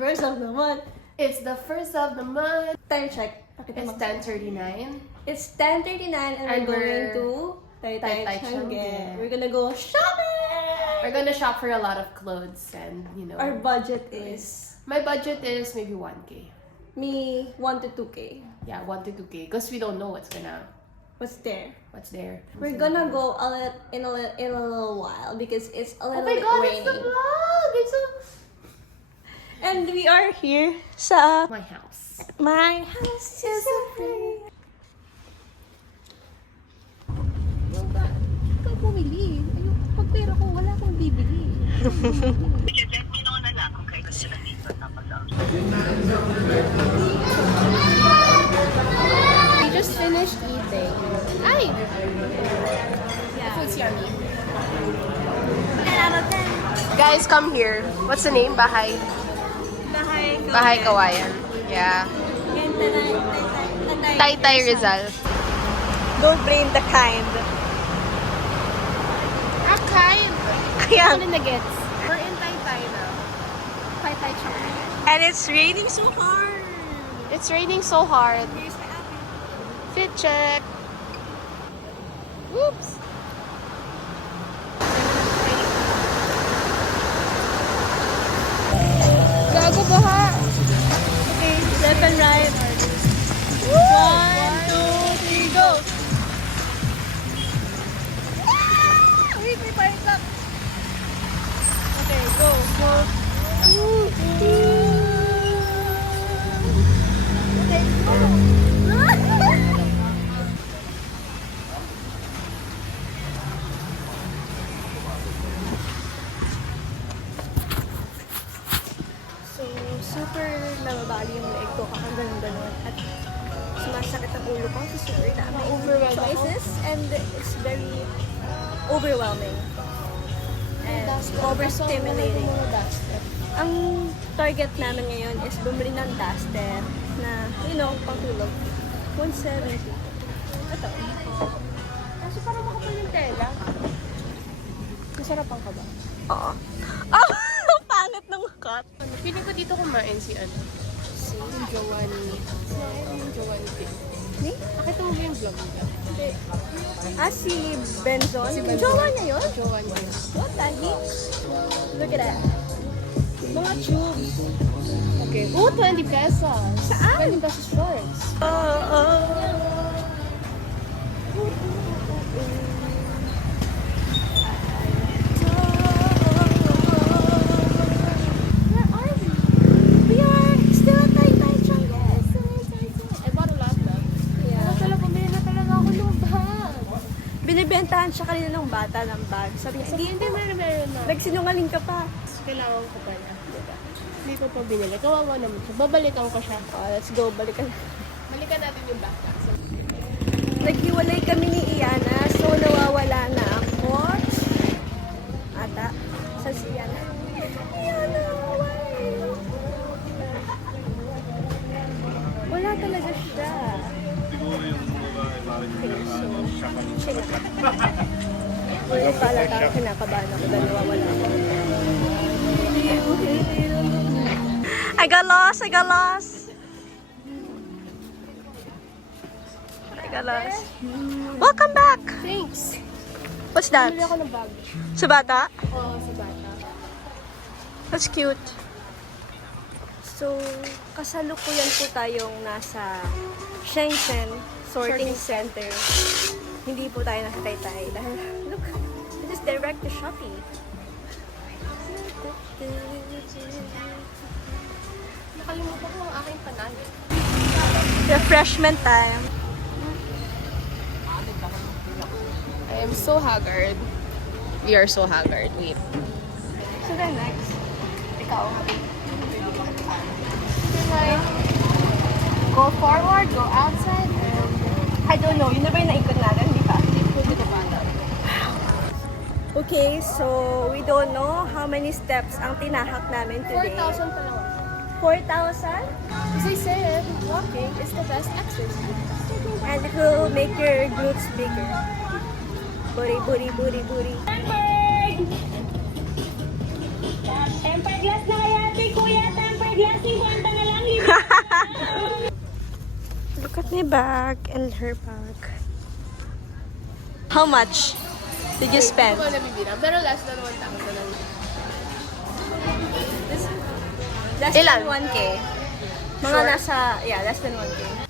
first of the month. It's the first of the month. Time check. It's 10:39. It's 10:39 and we're going to Taytay Changge. We're gonna go shopping! We're gonna shop for a lot of clothes and, you know. Our budget is... My budget is maybe 1K. Me, 1 to 2K. Yeah, 1 to 2K. Because we don't know what's there. What's there? We're gonna go in a little while because it's a little bit God, rainy. it's the vlog! It's And we are here sa my house. my house is a free. Ikaw bumili. Ayun, pag pera ko, wala akong bibili. Let me know na lang kung kailan sila dito napag-out. We just finished eating. Ay! Yeah. Food's yummy. 10 out of 10. Guys, come here. What's the name? Bahay. Bahay Kawayan. Yeah. Taytay Rizal. Don't blame the kind. Kind. Kaya, Ano na gets? We're in Taytay now. Taytay Changge. and it's raining so hard. It's raining so hard. Here's my outfit. Fit check. Oops. Gago baha. Okay, left and right. 1, 2, 3, go! Wait, may park up. Okay, go. Okay, go. So, super nababali yung leg ko kapag ganun-ganun. At sumasakit ang ulo ko kasi super dami Overwhelmed ako. choices and it's very overwhelming. And overstimulating. Ang target namin ngayon is bumili ng duster na, you know, pangtulog. 170. Ito. Kasi parang makapal yung tela. Masarapan ka ba? Oo. Oh! Pangit ng cut. Feeling ko dito kumain si ano? Si Joanne. Si Joanne P. Ni? Nakita mo ba yung vlog niya? Hindi. Si Benzon? Si Benzon. Jowa niya yun? Joanne P. What the heck? Look at that. Mga tubes. Okay. Oh, 20 pesos. Saan? 20 pesos shorts. Where are we? We are still at Taytay Changge. I bought a lot though. Yeah. Talaga, bumili na talaga ako ng bag. Binibentahan siya kanina ng bata ng bag. Sabi niya, Hindi meron na. nagsinungaling ka pa. Kailangan ko pa na. Hindi ko pa binili. Kawawa naman siya. Babalikan ko siya. Oh, let's go. Balikan. Balikan natin yung backpack. Naghiwalay kami ni Iana, so nawawala na ako. Ata, sa si Iana. Iana, why? Wala talaga siya. Okay, so, chill. Wala pala tayo, kinakabahan ako dahil nawawala ako. I got lost. I got lost. Welcome back! Thanks. What's that? Bumili ako ng bag. Sa bata? Oo, sa bata. That's cute. So, kasalukuyan po tayong nasa Shenzhen Sorting Center. Hindi po tayo nasa Taytay. Dahil, look, this is direct to Shopee. Nakalimutan ko ang aking panalo. Refreshment time. I am so haggard. We are so haggard. Wait. So then next, ikaw. Go forward, go outside, and I don't know, yun na ba yung naikot natin, di ba? hindi ko pa alam. Okay, so we don't know how many steps ang tinahak namin today. 4,000 pa lang. 4,000? As I said, walking is the best exercise. And it will make your glutes bigger. Booty, booty, booty, booty. Tempered glass na kaya ate, kuya, tempered glass bag and her bag. How much did you spend? Hindi ko nabibilang. Pero less than 1,000 lang. Less Ilan? than 1K. Mga Sure? nasa, yeah, less than 1K.